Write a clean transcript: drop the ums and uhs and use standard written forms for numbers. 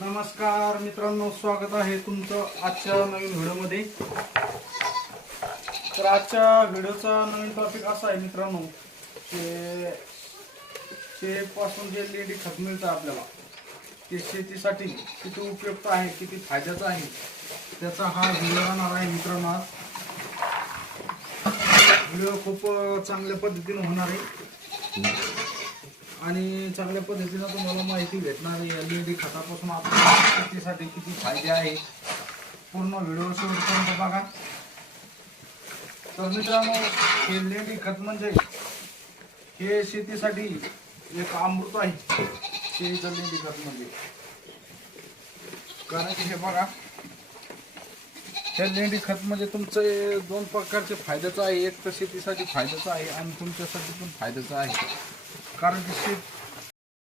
नमस्कार मित्रांनो, स्वागत आहे तुमचं आजच्या नवीन व्हिडिओमध्ये। तर आजच्या व्हिडिओचा नवीन टॉपिक असा आहे मित्रांनो की शेतीपासून जे लेंडी खत मिळतं आपल्याला ते शेतीसाठी किती उपयुक्त आहे, किती फायद्याचं आहे त्याचा हा व्हिडिओ राहणार आहे मित्रांनो। आज व्हिडिओ खूप चांगल्या पद्धतीने होणार आहे आणि चांगल्या पद्धतीने तुम्हाला माहिती भेटणार आहे। लेंडी खतापासून आपल्या शेतीसाठी किती फायदे आहे, पूर्ण व्हिडिओ शेवटपर्यंत बघा। तर मित्रांनो, हे लेंडी खत म्हणजे हे शेतीसाठी एक अमृत आहे। शेतीचं लेंडी खत म्हणजे कारण की हे बघा, हे लेंडी खत म्हणजे तुमचं दोन प्रकारचे फायद्याचं आहे। एक तर शेतीसाठी फायद्याचं आहे आणि तुमच्यासाठी पण फायद्याचं आहे। कारण की